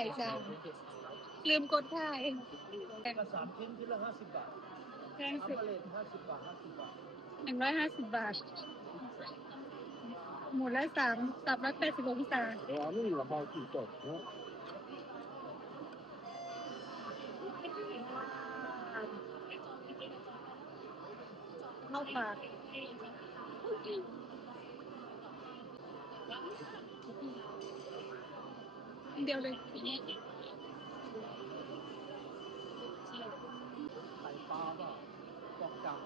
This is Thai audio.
ายจ้ะลืมกดถ่าย ก็3 ชิ้นชิ้นละ50 บาท แพงสุด อัปเปอร์เลต50 บาท50 บาท 150 บาท หมูละ380 องศาเข้าปากเดียวเลย ไข่ปลาเปล่าปอกจับ